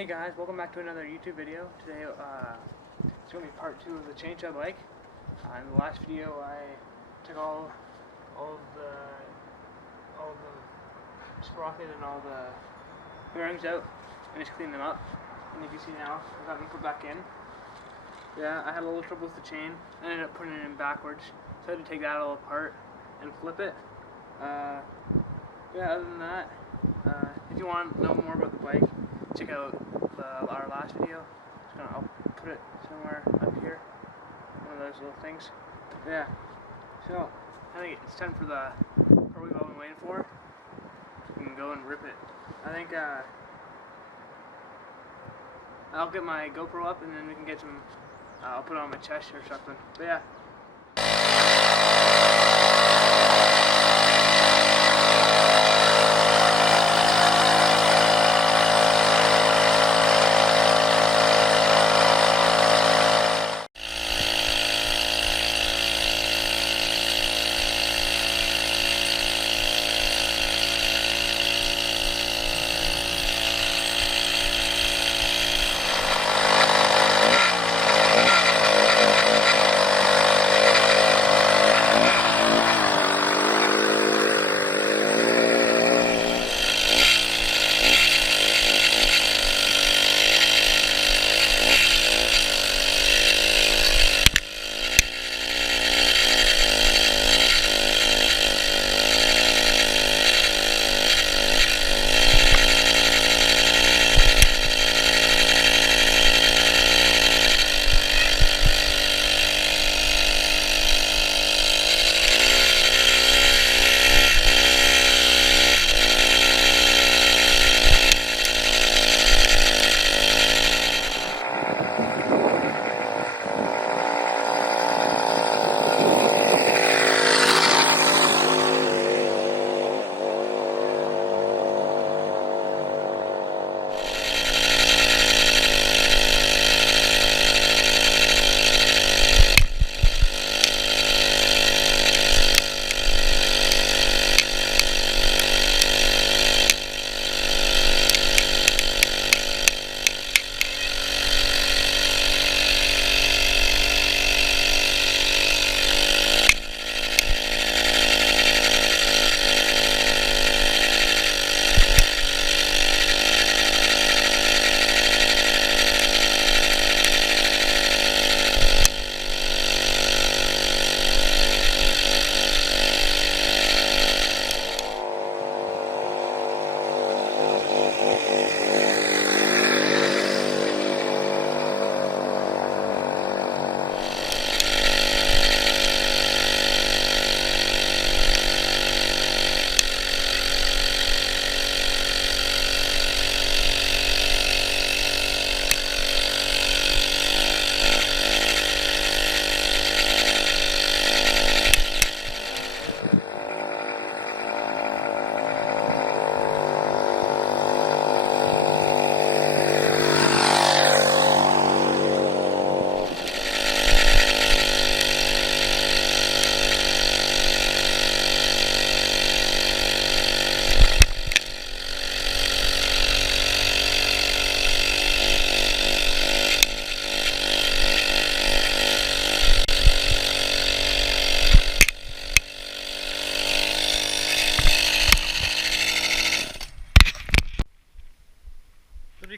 Hey guys, welcome back to another YouTube video. Today it's going to be part 2 of the chainsaw bike. In the last video I took all the sprocket and all the bearings out and just cleaned them up. And you can see now I've got them put back in. Yeah, I had a little trouble with the chain. I ended up putting it in backwards, so I had to take that all apart and flip it. Yeah, other than that, if you want to know more about the bike, check out our last video. I'll put it somewhere up here, one of those little things. Yeah, so I think it's time for the part we've all been waiting for. We can go and rip it. I think I'll get my GoPro up and then we can get some, I'll put it on my chest or something. But yeah.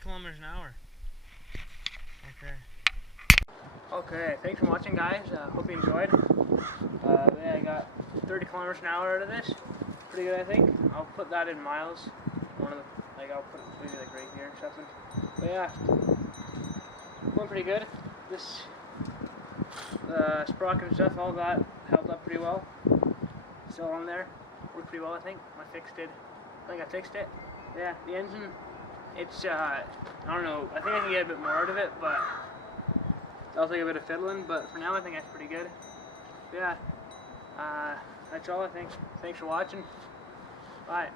Kilometers an hour. Okay, thanks for watching, guys. Hope you enjoyed. Yeah, I got 30 kilometers an hour out of this. Pretty good, I think. I'll put that in miles. I'll put it maybe like right here or something. But yeah, going pretty good. This sprocket and stuff, all that held up pretty well. Still on there. Worked pretty well, I think. I think I fixed it. Yeah, the engine. It's, I don't know, I think I can get a bit more out of it, but that'll take a bit of fiddling, but for now I think that's pretty good. But yeah, that's all I think. Thanks for watching. Bye.